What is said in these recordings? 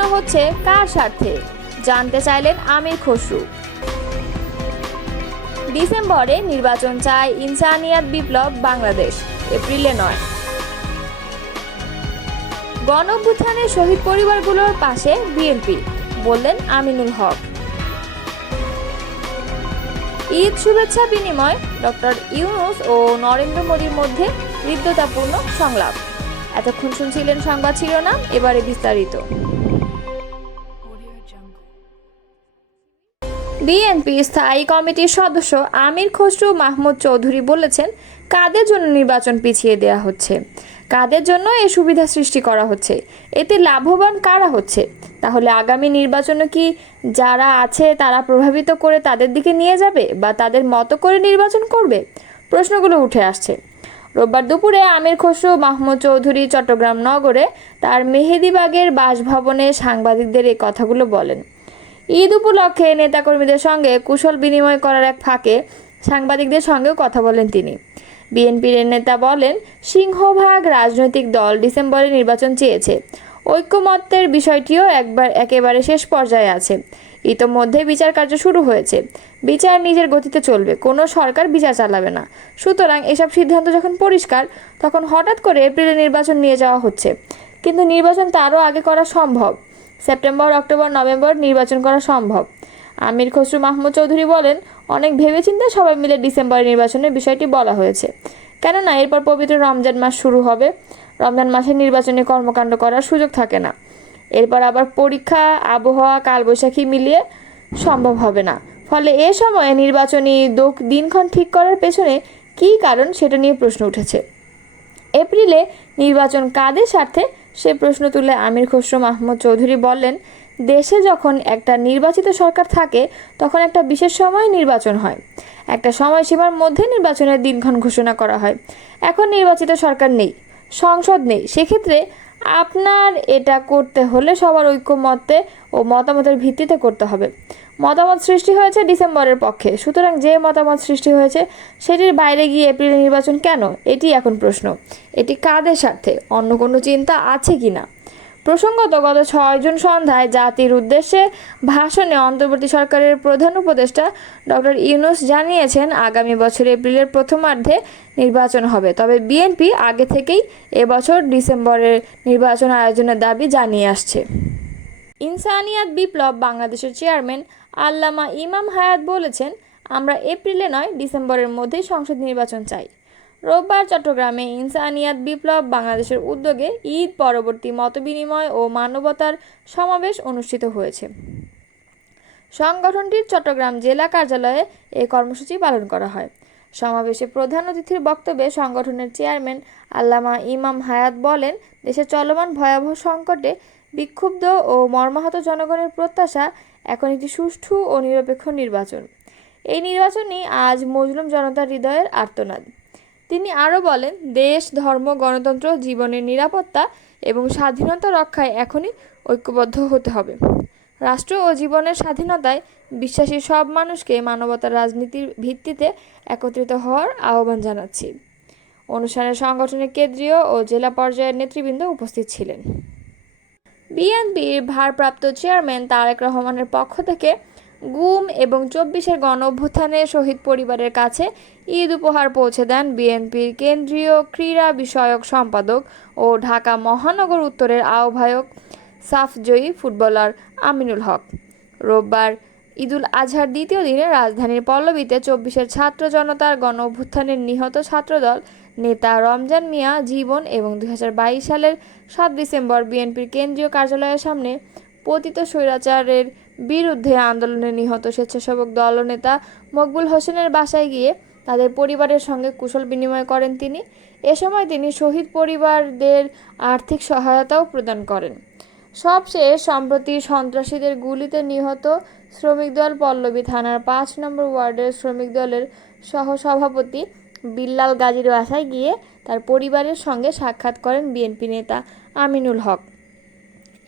নির্বাচনও হচ্ছে কার স্বার্থে, জানতে চাইলেন আমির খসরু। ডিসেম্বরে নির্বাচন চায় ইনসানিয়াত বিপ্লব বাংলাদেশ, এপ্রিলে নয়। গণঅভ্যুত্থানের শহীদ পরিবারগুলোর পাশে বিএনপি, বললেন আমিনুল হক। ঈদ শুভেচ্ছা বিনিময়, ডক্টর ইউনূস ও নরেন্দ্র মোদীর মধ্যে হৃদ্যতাপূর্ণ সংলাপ। এতক্ষণ শুনছিলেন সংবাদ শিরোনাম, এবারে বিস্তারিত। বিএনপি স্থায়ী কমিটির সদস্য আমির খসরু মাহমুদ চৌধুরী বলেছেন, কাদের জন্য নির্বাচন পিছিয়ে দেওয়া হচ্ছে, কাদের জন্য এ সুবিধা সৃষ্টি করা হচ্ছে, এতে লাভবান কারা হচ্ছে, তাহলে আগামী নির্বাচনে কি যারা আছে তারা প্রভাবিত করে তাদের দিকে নিয়ে যাবে বা তাদের মতো করে নির্বাচন করবে? প্রশ্নগুলো উঠে আসছে। রোববার দুপুরে আমির খসরু মাহমুদ চৌধুরী চট্টগ্রাম নগরে তার মেহেদীবাগের বাসভবনে সাংবাদিকদের এই কথাগুলো বলেন। ঈদ উপলক্ষে নেতাকর্মীদের সঙ্গে কুশল বিনিময় করার এক ফাঁকে সাংবাদিকদের সঙ্গেও কথা বলেন তিনি। বিএনপির নেতা বলেন, সিংহভাগ রাজনৈতিক দল ডিসেম্বরে নির্বাচন চেয়েছে। ঐক্যমত্যের বিষয়টিও একেবারে শেষ পর্যায়ে আছে। ইতোমধ্যে বিচার কার্য শুরু হয়েছে। বিচার নিজের গতিতে চলবে, কোনো সরকার বিচার চালাবে না। সুতরাং এসব সিদ্ধান্ত যখন পরিষ্কার, তখন হঠাৎ করে এপ্রিলে নির্বাচন নিয়ে যাওয়া হচ্ছে। কিন্তু নির্বাচন তারও আগে করা সম্ভব। সেপ্টেম্বর, অক্টোবর, নভেম্বর নির্বাচন করা সম্ভব। আমির খসরু মাহমুদ চৌধুরী বলেন, অনেক ভেবেচিন্তে সবাই মিলে ডিসেম্বরে নির্বাচনের বিষয়টি বলা হয়েছে। কেননা এরপর পবিত্র রমজান মাস শুরু হবে। রমজান মাসে নির্বাচনী কর্মকাণ্ড করার সুযোগ থাকে না। এরপর আবার পরীক্ষা, আবহাওয়া, কালবৈশাখী মিলিয়ে সম্ভব হবে না। ফলে এ সময়ে নির্বাচনী দিনক্ষণ ঠিক করার পেছনে কী কারণ, সেটা নিয়ে প্রশ্ন উঠেছে। এপ্রিলে নির্বাচন কাদের স্বার্থে, সে প্রশ্ন তুলে আমির খসরু মাহমুদ চৌধুরী বললেন, দেশে যখন একটা নির্বাচিত সরকার থাকে তখন একটা বিশেষ সময় নির্বাচন হয়, একটা সময়সীমার মধ্যে নির্বাচনের দিনক্ষণ ঘোষণা করা হয়। এখন নির্বাচিত সরকার নেই, সংসদ নেই, সেক্ষেত্রে আপনার এটা করতে হলে সবার ঐক্যমত্যে ও মতামতের ভিত্তিতে করতে হবে। মতামত সৃষ্টি হয়েছে ডিসেম্বরের পক্ষে, সুতরাং যে মতামত সৃষ্টি হয়েছে সেটির বাইরে গিয়ে এপ্রিলে নির্বাচন কেন, এটি এখন প্রশ্ন। এটি কাদের স্বার্থে, অন্য কোনো চিন্তা আছে কি না? প্রসঙ্গত, গত 6 জুন সন্ধ্যায় জাতির উদ্দেশ্যে ভাষণে অন্তর্বর্তী সরকারের প্রধান উপদেষ্টা ডক্টর ইউনূস জানিয়েছেন, আগামী বছর এপ্রিলের প্রথমার্ধে নির্বাচন হবে। তবে বিএনপি আগে থেকেই এবছর ডিসেম্বরের নির্বাচন আয়োজনের দাবি জানিয়ে আসছে। ইনসানিয়াত বিপ্লব বাংলাদেশের চেয়ারম্যান আল্লামা ইমাম হায়াত বলেছেন, আমরা এপ্রিলে নয় ডিসেম্বরের মধ্যেই সংসদ নির্বাচন চাই। রোববার চট্টগ্রামে ইনসানিয়াত বিপ্লব বাংলাদেশের উদ্যোগে ঈদ পরবর্তী মতবিনিময় ও মানবতার সমাবেশ অনুষ্ঠিত হয়েছে। সংগঠনটির চট্টগ্রাম জেলা কার্যালয়ে এই কর্মসূচি পালন করা হয়। সমাবেশে প্রধান অতিথির বক্তব্যে সংগঠনের চেয়ারম্যান আল্লামা ইমাম হায়াত বলেন, দেশে চলমান ভয়াবহ সংকটে বিক্ষুব্ধ ও মর্মাহত জনগণের প্রত্যাশা এখন একটি সুষ্ঠু ও নিরপেক্ষ নির্বাচন। এই নির্বাচনই আজ মজলুম জনতার হৃদয়ের আর্তনাদ। তিনি আরও বলেন, দেশ, ধর্ম, গণতন্ত্র, জীবনের নিরাপত্তা এবং স্বাধীনতা রক্ষায় এখনই ঐক্যবদ্ধ হতে হবে। রাষ্ট্র ও জীবনের স্বাধীনতায় বিশ্বাসী সব মানুষকে মানবতার রাজনীতির ভিত্তিতে একত্রিত হওয়ার আহ্বান জানাচ্ছি। অনুষ্ঠানে সংগঠনের কেন্দ্রীয় ও জেলা পর্যায়ের নেতৃবৃন্দ উপস্থিত ছিলেন। বিএনপির ভারপ্রাপ্ত চেয়ারম্যান তারেক রহমানের পক্ষ থেকে গুম এবং 24-এর গণঅভ্যুত্থানের শহীদ পরিবারের কাছে ঈদ উপহার পৌঁছে দেন বিএনপির কেন্দ্রীয় ক্রীড়া বিষয়ক সম্পাদক ও ঢাকা মহানগর উত্তরের আহ্বায়ক সাফজয়ী ফুটবলার আমিনুল হক। রোববার ঈদুল আজহার দ্বিতীয় দিনে রাজধানীর পল্লবীতে 24-এর ছাত্র জনতার গণঅভ্যুত্থানের নিহত ছাত্রদল নেতা রমজান মিয়া জীবন এবং 2022 সালের 7 ডিসেম্বর বিএনপির কেন্দ্রীয় কার্যালয়ের সামনে পতিত স্বৈরাচারের বিরুদ্ধে আন্দোলনে নিহত স্বেচ্ছাসেবক দলনেতা মকবুল হোসেনের বাসায় গিয়ে তাদের পরিবারের সঙ্গে কুশল বিনিময় করেন তিনি। এ সময় তিনি শহীদ পরিবারদের আর্থিক সহায়তাও প্রদান করেন। সবশেষ সম্প্রতি সন্ত্রাসীদের গুলিতে নিহত শ্রমিক দল পল্লবী থানার 5 নম্বর ওয়ার্ডের শ্রমিক দলের সহসভাপতি বিল্লাল গাজীর বাসায় গিয়ে তার পরিবারের সঙ্গে সাক্ষাৎ করেন বিএনপি নেতা আমিনুল হক।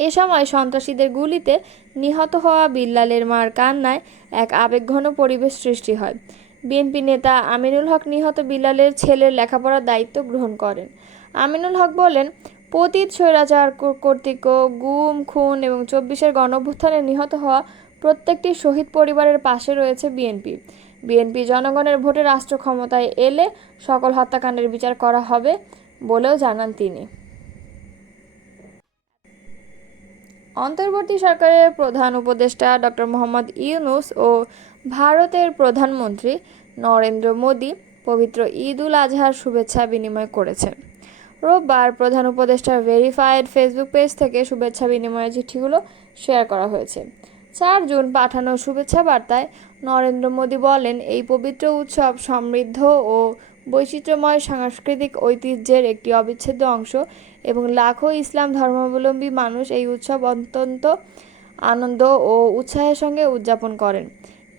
এ সময় সন্ত্রাসীদের গুলিতে নিহত হওয়া বিল্লালের মার কান্নায় এক আবেগঘন পরিবেশ সৃষ্টি হয়। বিএনপি নেতা আমিনুল হক নিহত বিল্লালের ছেলের লেখাপড়ার দায়িত্ব গ্রহণ করেন। আমিনুল হক বলেন, পতিত স্বৈরাচার কর্তৃক গুম, খুন এবং 24-এর গণঅভ্যুত্থানে নিহত হওয়া প্রত্যেকটি শহীদ পরিবারের পাশে রয়েছে বিএনপি। বিএনপি জনগণের ভোটে রাষ্ট্র ক্ষমতায় এলে সকল হত্যাকাণ্ডের বিচার করা হবে বলেও জানান তিনি। অন্তর্বর্তী সরকারের প্রধান উপদেষ্টা ডক্টর মোহাম্মদ ইউনূস ও ভারতের প্রধানমন্ত্রী নরেন্দ্র মোদী পবিত্র ঈদ উল আজহার শুভেচ্ছা বিনিময় করেছেন। রোববার প্রধান উপদেষ্টার ভেরিফাইড ফেসবুক পেজ থেকে শুভেচ্ছা বিনিময়ের চিঠিগুলো শেয়ার করা হয়েছে। 4 জুন পাঠানো শুভেচ্ছা বার্তায় নরেন্দ্র মোদী বলেন, এই পবিত্র উৎসব সমৃদ্ধ ও বৈচিত্র্যময় সাংস্কৃতিক ঐতিহ্যের একটি অবিচ্ছেদ্য অংশ এবং লাখো ইসলাম ধর্মাবলম্বী মানুষ এই উৎসব অত্যন্ত আনন্দ ও উৎসাহের সঙ্গে উদযাপন করেন।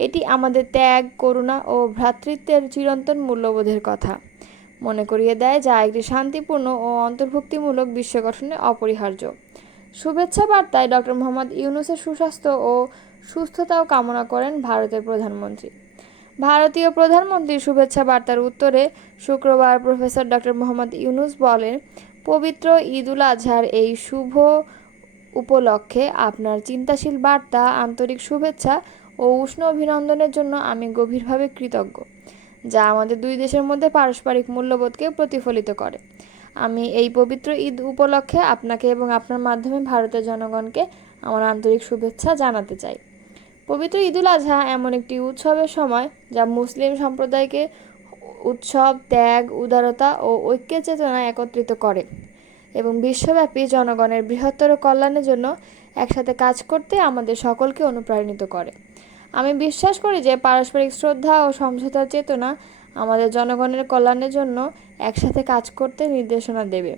এটি আমাদের ত্যাগ, করুণা ও ভ্রাতৃত্বের চিরন্তন মূল্যবোধের কথা মনে করিয়ে দেয়, যা একটি শান্তিপূর্ণ ও অন্তর্ভুক্তিমূলক বিশ্ব গঠনে অপরিহার্য। শুভেচ্ছা বার্তায় ডক্টর মোহাম্মদ ইউনূসের সুস্বাস্থ্য ও সুস্থতাও কামনা করেন ভারতের প্রধানমন্ত্রী। ভারতীয় প্রধানমন্ত্রীর শুভেচ্ছা বার্তার উত্তরে শুক্রবার প্রফেসর ডক্টর মোহাম্মদ ইউনূস বলেন, পবিত্র ঈদ উল আজহার এই শুভ উপলক্ষে আপনার চিন্তাশীল বার্তা, আন্তরিক শুভেচ্ছা ও উষ্ণ অভিনন্দনের জন্য আমি গভীরভাবে কৃতজ্ঞ, যা আমাদের দুই দেশের মধ্যে পারস্পরিক মূল্যবোধকে প্রতিফলিত করে। আমি এই পবিত্র ঈদ উপলক্ষে আপনাকে এবং আপনার মাধ্যমে ভারতের জনগণকে আমার আন্তরিক শুভেচ্ছা জানাতে চাই। পবিত্র ঈদ উল আজহা এমন একটি উৎসবের সময় যা মুসলিম সম্প্রদায়কে উৎসব, ত্যাগ, উদারতা ও ঐক্যের চেতনায় একত্রিত করে এবং বিশ্বব্যাপী জনগণের বৃহত্তর কল্যাণের জন্য একসাথে কাজ করতে আমাদের সকলকে অনুপ্রাণিত করে। আমি বিশ্বাস করি যে পারস্পরিক শ্রদ্ধা ও সমঝোতার চেতনা আমাদের জনগণের কল্যাণের জন্য একসাথে কাজ করতে নির্দেশনা দেবে।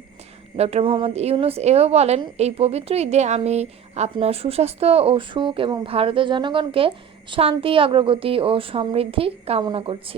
ডক্টর মোহাম্মদ ইউনূস এও বলেন, এই পবিত্র ঈদে আমি আপনার সুস্বাস্থ্য ও সুখ এবং ভারতের জনগণকে শান্তি, অগ্রগতি ও সমৃদ্ধি কামনা করছি।